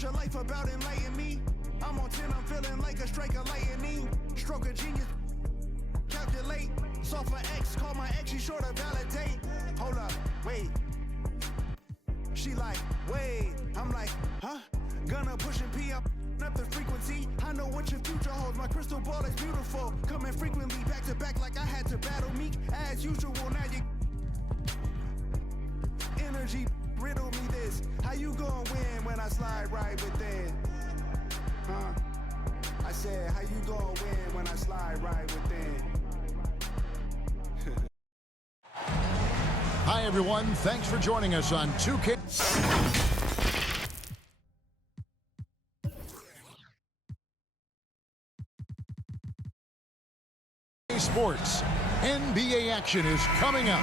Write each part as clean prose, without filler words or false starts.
What's your life about? Enlighten me. I'm on 10, I'm feeling like a strike of lightning. Stroke of genius. Calculate. Solve for X, call my ex, she sure to validate. Hold up, wait. She like, wait. I'm like, huh? Gonna push and pee up the frequency. I know what your future holds. My crystal ball is beautiful. Coming frequently back to back like I had to battle Meek. As usual, now you energy riddle me this. How you gonna win when I slide right within? Huh? I said, how you gonna win when I slide right within? Hi, everyone. Thanks for joining us on 2K. Sports. NBA action is coming up.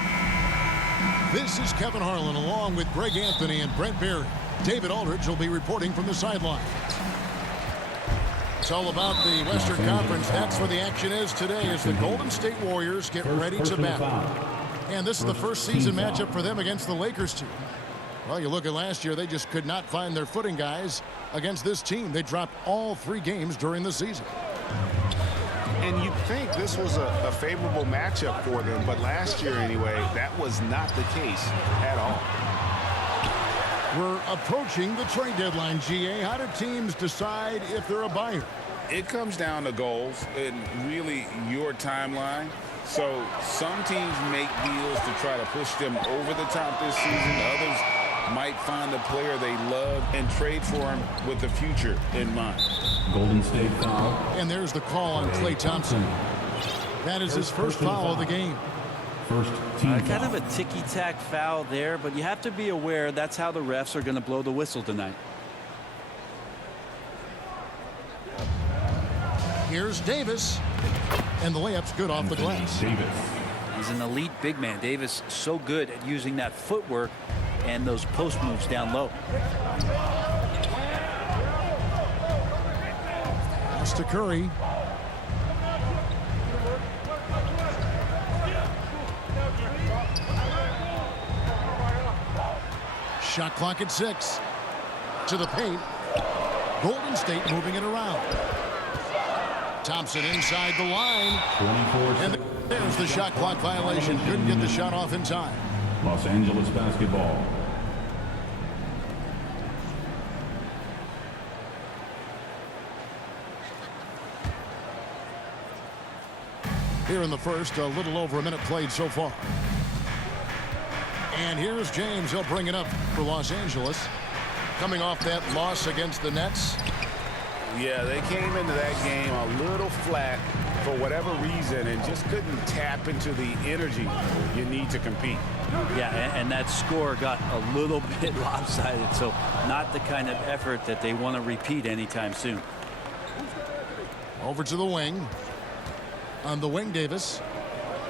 This is Kevin Harlan along with Greg Anthony and Brent Barry. David Aldridge will be reporting from the sideline. It's all about the Western Conference. That's where the action is today as the Golden State Warriors get ready to battle. And this is the first season matchup for them against the Lakers team. Well, you look at last year, they just could not find their footing, guys, against this team. They dropped all 3 games during the season. And you'd think this was a favorable matchup for them, but last year anyway, that was not the case at all. We're approaching the trade deadline, GA. How do teams decide if they're a buyer? It comes down to goals and really your timeline. So some teams make deals to try to push them over the top this season. Others might find a player they love and trade for him with the future in mind. Golden State foul. And there's the call on Klay Thompson. That is his first foul of the game. First team kind of a ticky-tack foul there, but you have to be aware that's how the refs are going to blow the whistle tonight. Here's Davis. And the layup's good off the glass. Davis. He's an elite big man. Davis so good at using that footwork and those post moves down low. Pass to Curry. Shot clock at 6. To the paint. Golden State moving it around. Thompson inside the line. 24 and there's the shot clock violation. Couldn't get the shot off in time. Los Angeles basketball. Here in the first, a little over a minute played so far. And here's James. He'll bring it up for Los Angeles. Coming off that loss against the Nets. Yeah, they came into that game a little flat for whatever reason and just couldn't tap into the energy you need to compete. Yeah, and that score got a little bit lopsided, so not the kind of effort that they want to repeat anytime soon. Over to the wing. On the wing, Davis.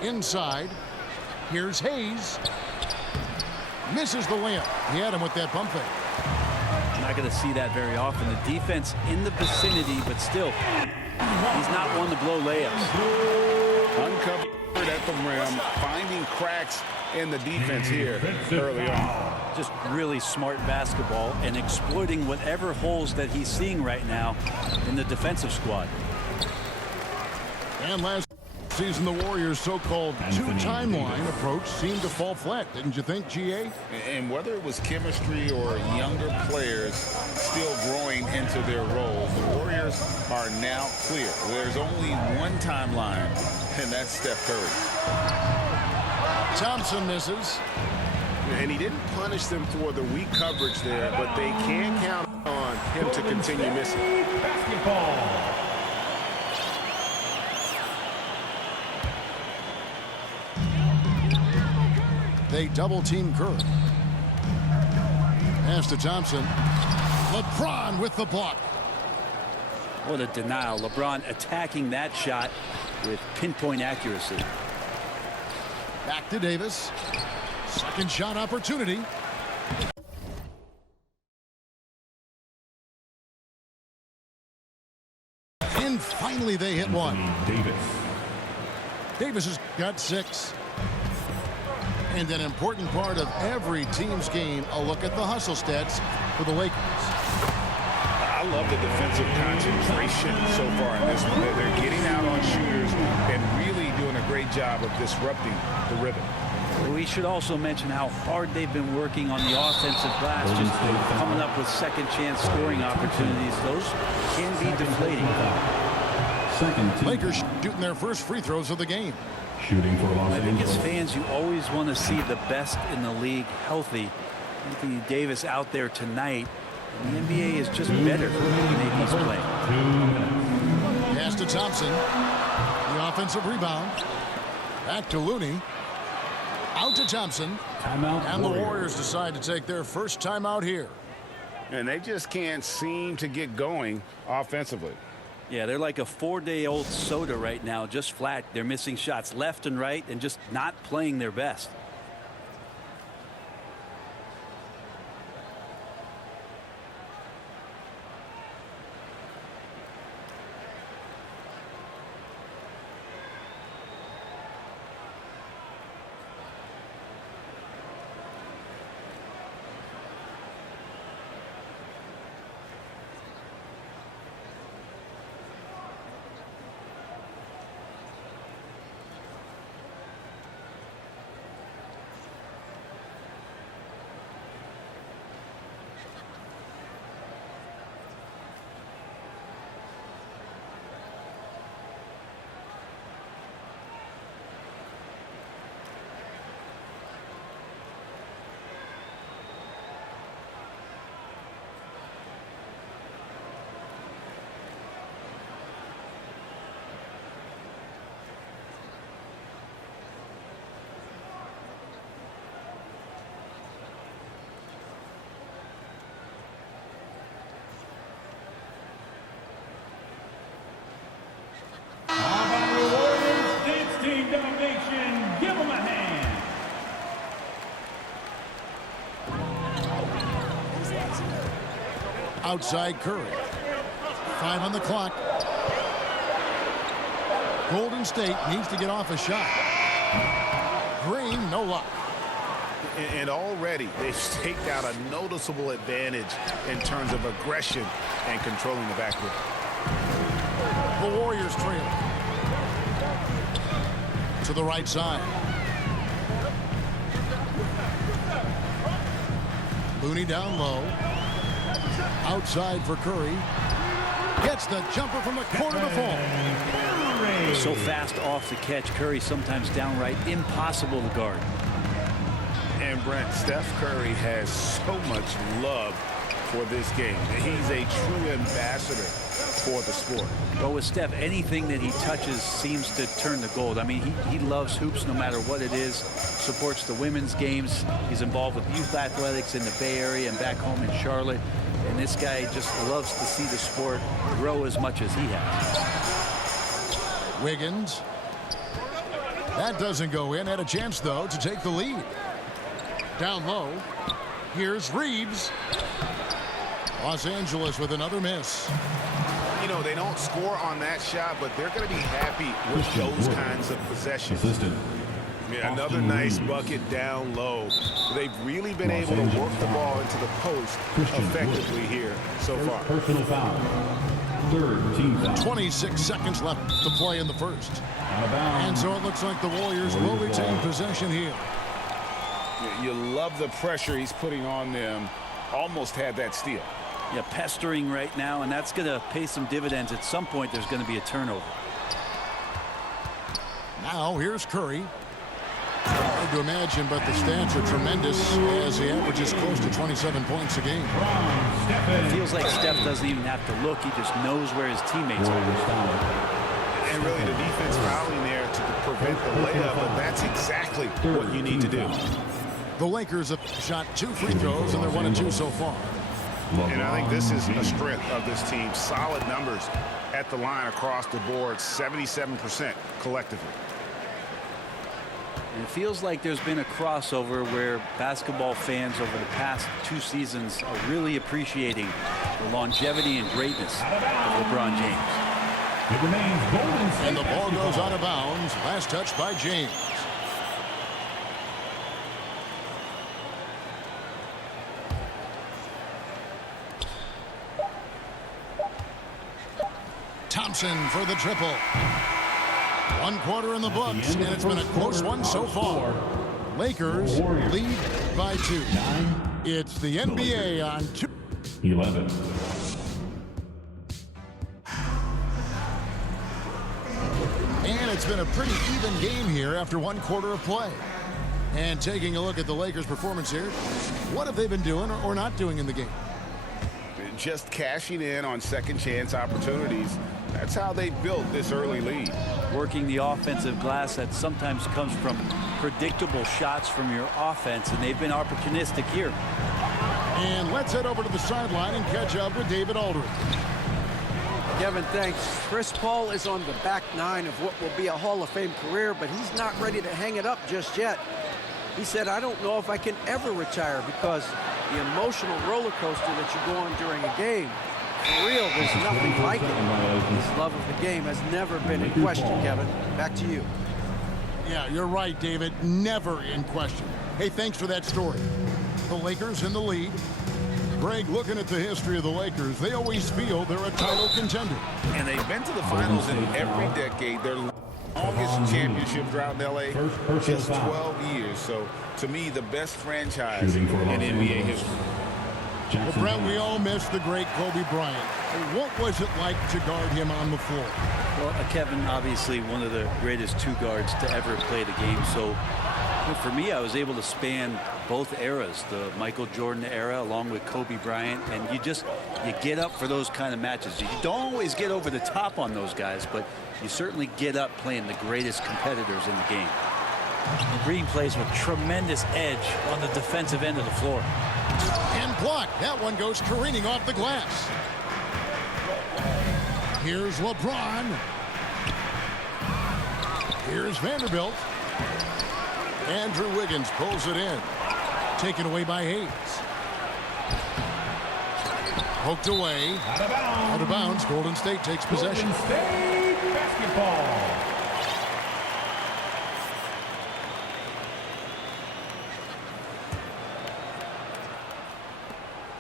Inside. Here's Hayes. Misses the layup. He had him with that pump fake. Not going to see that very often. The defense in the vicinity, but still, he's not one to blow layups. Uncovered at the rim, finding cracks in the defense here early on. Just really smart basketball and exploiting whatever holes that he's seeing right now in the defensive squad. And last season, the Warriors' so-called two-timeline approach seemed to fall flat, didn't you think, GA? And whether it was chemistry or younger players still growing into their roles, the Warriors are now clear. There's only one timeline, and that's Steph Curry. Thompson misses. And he didn't punish them for the weak coverage there, but they can count on him to continue missing. Basketball. They double-team Curry. Pass to Thompson. LeBron with the block. What a denial. LeBron attacking that shot with pinpoint accuracy. Back to Davis. Second shot opportunity. And finally they hit one. Davis has got 6. And an important part of every team's game, a look at the hustle stats for the Lakers. love the defensive concentration so far in this one. They're getting out on shooters and really doing a great job of disrupting the rhythm. We should also mention how hard they've been working on the offensive glass, just coming up with second chance scoring opportunities. Those can be deflating. Lakers shooting their first free throws of the game. Shooting for Los I think as Angeles. fans, you always want to see the best in the league healthy. Anthony Davis out there tonight. The NBA is just better when he's playing. Pass to Thompson. The offensive rebound. Back to Looney. Out to Thompson. Timeout. And the Warriors decide to take their first timeout here. And they just can't seem to get going offensively. Yeah, they're like a 4-day-old soda right now, just flat. They're missing shots left and right and just not playing their best. Outside Curry. 5 on the clock. Golden State needs to get off a shot. Green, no luck. And already they've staked out a noticeable advantage in terms of aggression and controlling the backcourt. The Warriors trail. To the right side. Looney down low. Outside for Curry. Gets the jumper from the corner to fall. So fast off the catch, Curry sometimes downright impossible to guard. And Brent, Steph Curry has so much love for this game. He's a true ambassador for the sport. But with Steph, anything that he touches seems to turn to gold. I mean, he loves hoops no matter what it is, supports the women's games. He's involved with youth athletics in the Bay Area and back home in Charlotte. And this guy just loves to see the sport grow as much as he has. Wiggins. That doesn't go in. Had a chance, though, to take the lead. Down low. Here's Reeves. Los Angeles with another miss. You know, they don't score on that shot, but they're going to be happy with those kinds of possessions. Yeah, another nice bucket down low. They've really been able to work the ball into the post effectively here so far. Personal foul. Third team foul. 26 seconds left to play in the first. And so it looks like the Warriors will retain possession here. You love the pressure he's putting on them. Almost had that steal. Yeah, pestering right now, and that's going to pay some dividends. At some point, there's going to be a turnover. Now here's Curry. Hard to imagine, but the stats are tremendous as he averages close to 27 points a game. It feels like Steph doesn't even have to look. He just knows where his teammates are. And really the defense fouling there to prevent the layup, but that's exactly what you need to do. The Lakers have shot 2 free throws, and they're 1 and 2 so far. And I think this is a strength of this team. Solid numbers at the line across the board, 77% collectively. And it feels like there's been a crossover where basketball fans over the past 2 seasons are really appreciating the longevity and greatness of LeBron James. It remains Golden State. And the ball goes out of bounds. Last touch by James. Thompson for the triple. 1 quarter in the books, and it's been a close one so far. Lakers lead by 2. It's the NBA on 2. 11. And it's been a pretty even game here after 1 quarter of play. And taking a look at the Lakers' performance here, what have they been doing or not doing in the game? Just cashing in on second chance opportunities. That's how they built this early lead. Working the offensive glass that sometimes comes from predictable shots from your offense, and they've been opportunistic here. And let's head over to the sideline and catch up with David Aldridge. Kevin, thanks. Chris Paul is on the back 9 of what will be a Hall of Fame career, but he's not ready to hang it up just yet. He said, I don't know if I can ever retire because the emotional roller coaster that you go on during a game, for real, there's nothing like it. His love of the game has never been in question, Kevin. Back to you. Yeah, you're right, David. Never in question. Hey, thanks for that story. The Lakers in the lead. Greg, looking at the history of the Lakers, they always feel they're a title contender. And they've been to the finals in every decade. Their longest championship drought in L.A., just 12 years. So, to me, the best franchise in NBA history. Well, Brent, we all miss the great Kobe Bryant. What was it like to guard him on the floor? Well, Kevin, obviously one of the greatest 2 guards to ever play the game. So for me, I was able to span both eras, the Michael Jordan era along with Kobe Bryant. And you get up for those kind of matches. You don't always get over the top on those guys, but you certainly get up playing the greatest competitors in the game. Green plays with tremendous edge on the defensive end of the floor. And blocked. That one goes careening off the glass. Here's LeBron. Here's Vanderbilt. Andrew Wiggins pulls it in. Taken away by Hayes. Poked away. Out of bounds. Golden State takes possession. Golden State basketball.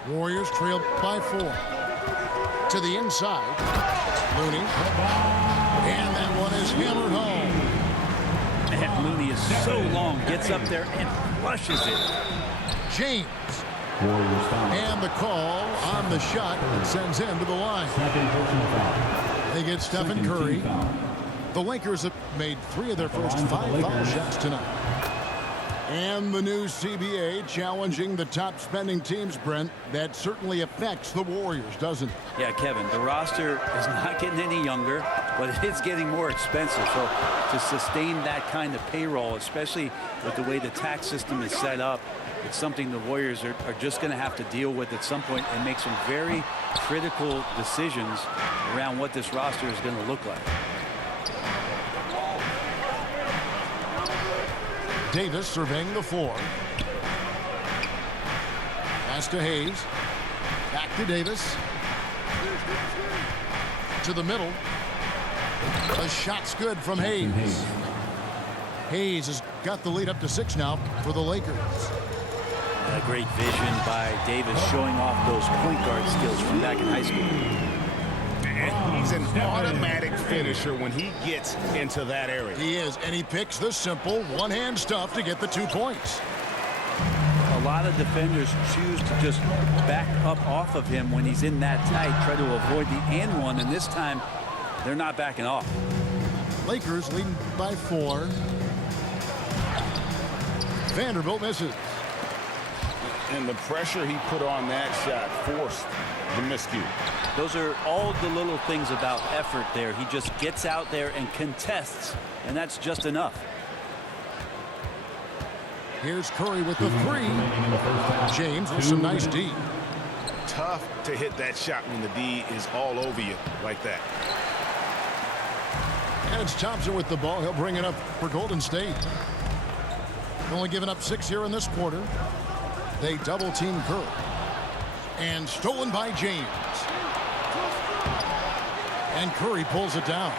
Warriors trail by 4. To the inside. Looney. And that one is hammered home. And Looney is so long, gets up there and flushes it. James. Warriors foul. And the call on the shot that sends him to the line. Second personal foul. They get Stephen Second Curry. team foul. The Lakers have made 3 of their first 5 foul shots tonight. And the new CBA challenging the top spending teams, Brent. That certainly affects the Warriors, doesn't it? Yeah, Kevin, the roster is not getting any younger, but it's getting more expensive. So to sustain that kind of payroll, especially with the way the tax system is set up, it's something the Warriors are just going to have to deal with at some point and make some very critical decisions around what this roster is going to look like. Davis surveying the floor. Pass to Hayes. Back to Davis. To the middle. The shot's good from Hayes. Hayes has got the lead up to 6 now for the Lakers. A great vision by Davis showing off those point guard skills from back in high school. And he's an automatic finisher when he gets into that area. He is, and he picks the simple one-hand stuff to get the 2 points. A lot of defenders choose to just back up off of him when he's in that tight, try to avoid the and one, and this time they're not backing off. Lakers leading by 4. Vanderbilt misses. And the pressure he put on that shot forced the miscue. Those are all the little things about effort there. He just gets out there and contests, and that's just enough. Here's Curry with the 3. James with some nice D. Tough to hit that shot when the D is all over you like that. And it's Thompson with the ball. He'll bring it up for Golden State. Only giving up 6 here in this quarter. They double team Curry. And stolen by James. And Curry pulls it down.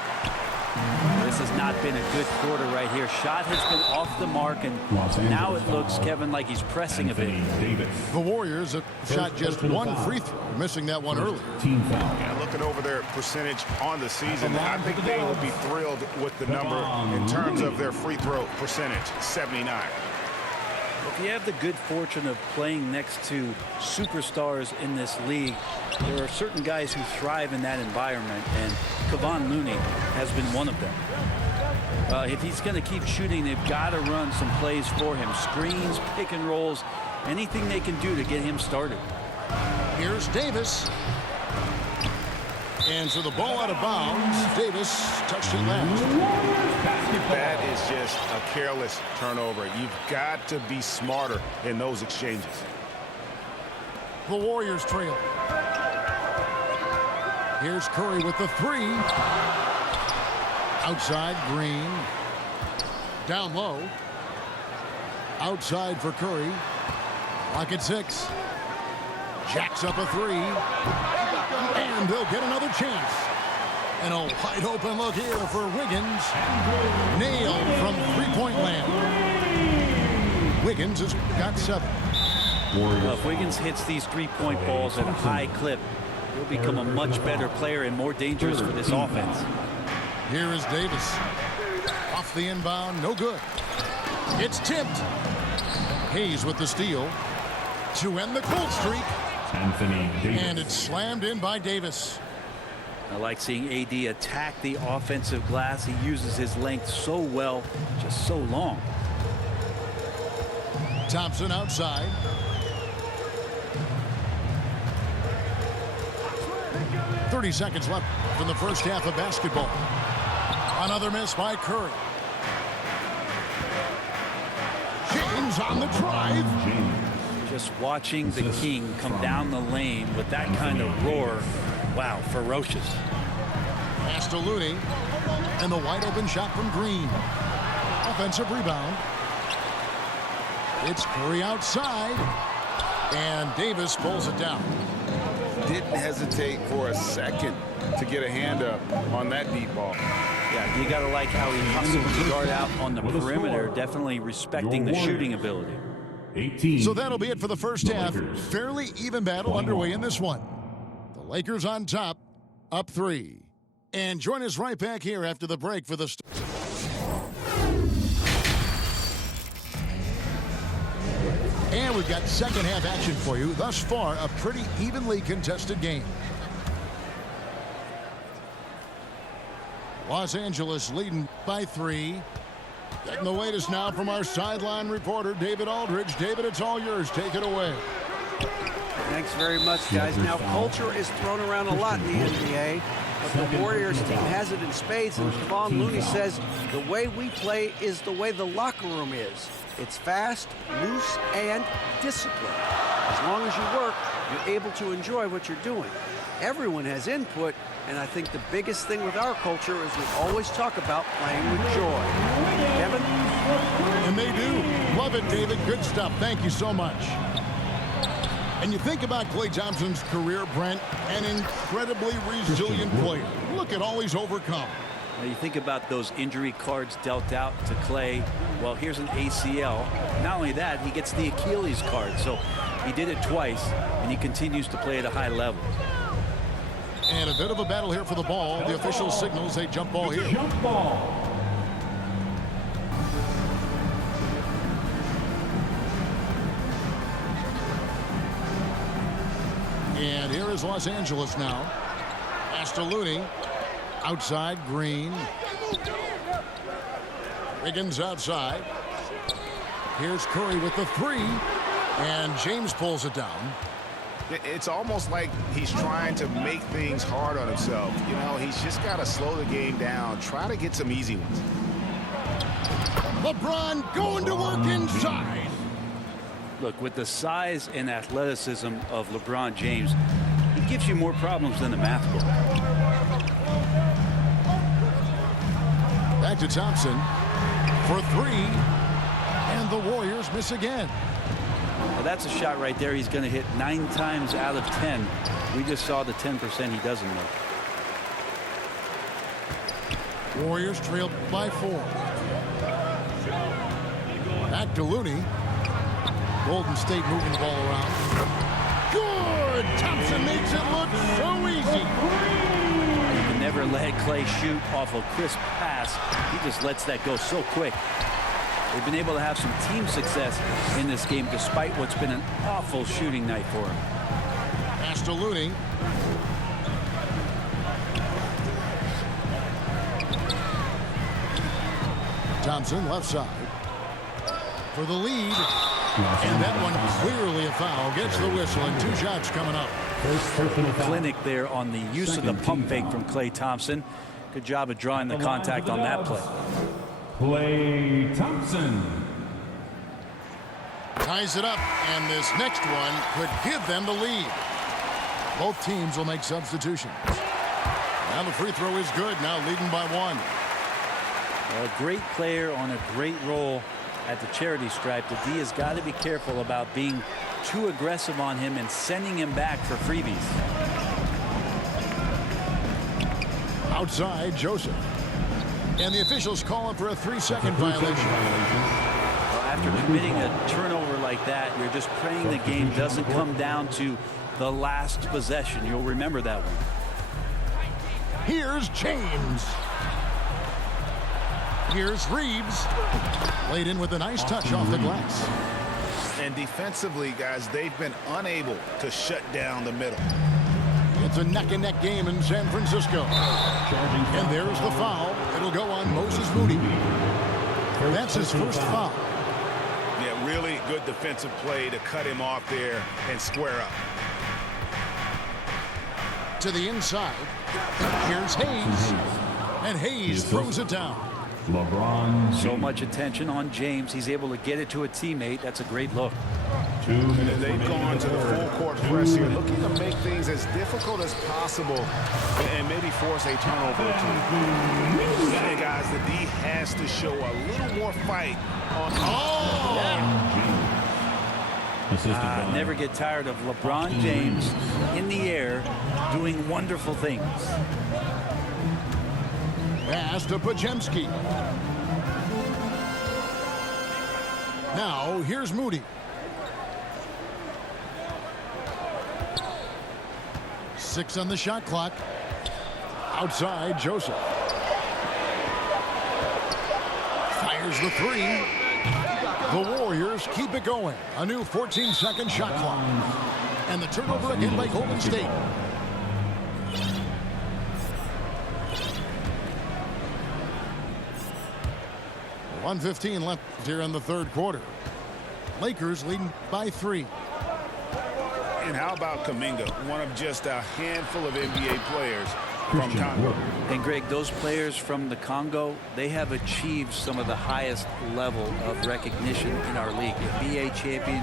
This This has not been a good quarter right here. Shot has been off the mark, and now it looks, Kevin, like he's pressing a bit. The Warriors have shot just one free throw, missing that one early. Team foul. Yeah, looking over their percentage on the season, I think they will be thrilled with the number in terms of their free throw percentage, 79. If you have the good fortune of playing next to superstars in this league, there are certain guys who thrive in that environment, and Kevon Looney has been one of them. If he's going to keep shooting, they've got to run some plays for him. Screens, pick and rolls, anything they can do to get him started. Here's Davis. And so the ball out of bounds. Davis touched it last. That is just a careless turnover. You've got to be smarter in those exchanges. The Warriors trail. Here's Curry with the three. Outside, Green. Down low. Outside for Curry. Lock at 6. Jacks up a three. And they'll get another chance. And a wide open look here for Wiggins. Nailed from three-point land. Wiggins has got 7. Well, if Wiggins hits these three-point balls at a high clip, he'll become a much better player and more dangerous for this offense. Here is Davis. Off the inbound, no good. It's tipped. Hayes with the steal to end the cold streak. Anthony Davis. And it's slammed in by Davis. I like seeing AD attack the offensive glass. He uses his length so well, just so long. Thompson outside. .30 seconds left in the first half of basketball. Another miss by Curry. James on the drive. Just watching the King come down the lane with that kind of roar. Wow, ferocious. Pass to Looney. And the wide open shot from Green. Offensive rebound. It's Curry outside. And Davis pulls it down. Didn't hesitate for a second to get a hand up on that deep ball. Yeah, you got to like how he hustled the guard out on the perimeter, definitely respecting the shooting ability. 18. So that'll be it for the first half. Fairly even battle underway in this one. The Lakers on top, up 3. And join us right back here after the break for the... And we've got second half action for you. Thus far, a pretty evenly contested game. Los Angeles leading by 3. Getting the latest now from our sideline reporter, David Aldridge. David, it's all yours. Take it away. Thanks very much, guys. Now, culture is thrown around a lot in the NBA, but the Warriors team has it in spades, and Kevon Looney says the way we play is the way the locker room is. It's fast, loose, and disciplined. As long as you work, you're able to enjoy what you're doing. Everyone has input, and I think the biggest thing with our culture is we always talk about playing with joy. Kevin? And they do. Love it, David. Good stuff. Thank you so much. And you think about Klay Thompson's career, Brent, an incredibly resilient player. Look at all he's overcome. Now you think about those injury cards dealt out to Klay. Well, here's an ACL. Not only that, he gets the Achilles card. So he did it twice, and he continues to play at a high level. And a bit of a battle here for the ball. The official signals a jump ball here. Jump ball. And here is Los Angeles now. Pass to Looney. Outside, Green. Wiggins outside. Here's Curry with the 3. And James pulls it down. It's almost like he's trying to make things hard on himself. You know, he's just got to slow the game down. Try to get some easy ones. LeBron going to work inside. Look, with the size and athleticism of LeBron James, he gives you more problems than the math book. Back to Thompson for 3. And the Warriors miss again. Well, that's a shot right there. He's going to hit 9 times out of 10. We just saw the 10% he doesn't make. Warriors trailed by 4. Back to Looney. Golden State moving the ball around. Good! Thompson makes it look so easy. You can never let Clay shoot off a crisp pass. He just lets that go so quick. They've been able to have some team success in this game despite what's been an awful shooting night for him. Pass to Looney. Thompson left side for the lead. And that one clearly a foul. Gets the whistle and 2 shots coming up. Clinic there on the use of the pump fake from Klay Thompson. Good job of drawing the contact on that play. Klay Thompson. Ties it up, and this next one could give them the lead. Both teams will make substitutions. Now the free throw is good, now leading by 1. A great player on a great role at the charity stripe. The D has got to be careful about being too aggressive on him and sending him back for freebies. Outside, Joseph. And the officials call him for a 3-second violation. Well, after committing a turnover like that, you're just praying the game doesn't come down to the last possession. You'll remember that one. Here's James. Here's Reeves. Laid in with a nice touch off the glass. And defensively, guys, they've been unable to shut down the middle. It's a neck-and-neck game in San Francisco. And there's the foul. It'll go on Moses Moody. That's his first foul. Yeah, really good defensive play to cut him off there and square up. To the inside. Here's Hayes. And Hayes throws it down. LeBron. So much attention on James. He's able to get it to a teammate. That's a great look. They've gone to the full court press here, looking to make things as difficult as possible and maybe force a turnover or 2. Hey guys, the D has to show a little more fight on. Never get tired of LeBron James in the air doing wonderful things. Pass to Pajemski. Now, here's Moody. 6 on the shot clock. Outside, Joseph. Fires the 3. The Warriors keep it going. A new 14-second shot clock. And the turnover again by Golden State. 1:15 left here in the third quarter. Lakers leading by 3. And how about Kuminga, one of just a handful of NBA players from Congo. And Greg, those players from the Congo, they have achieved some of the highest level of recognition in our league. NBA champion,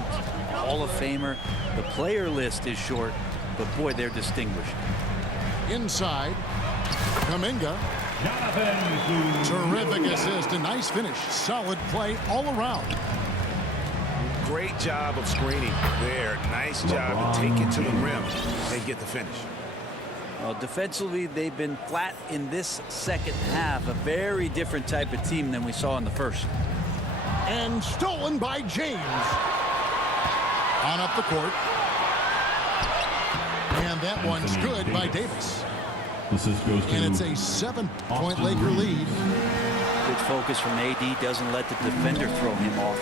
Hall of Famer. The player list is short, but boy, they're distinguished. Inside, Kuminga. Terrific assist, a nice finish. Solid play all around. Great job of screening there. Nice job to take it to the rim and get the finish. Well, defensively, they've been flat in this second half. A very different type of team than we saw in the first. And stolen by James. On up the court. And that one's good by Davis. And it's a 7-point Laker lead. Good focus from AD. Doesn't let the defender throw him off.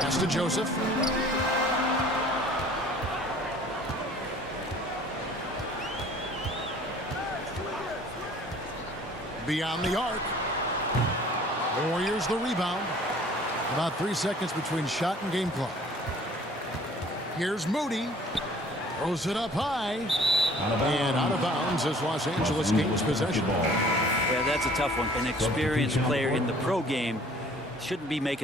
Pass to Joseph. Beyond the arc. Warriors the rebound. About 3 seconds between shot and game clock. Here's Moody. Throws it up high. And out of bounds as Los Angeles gains possession. Yeah, that's a tough one. An experienced player in the pro game shouldn't be making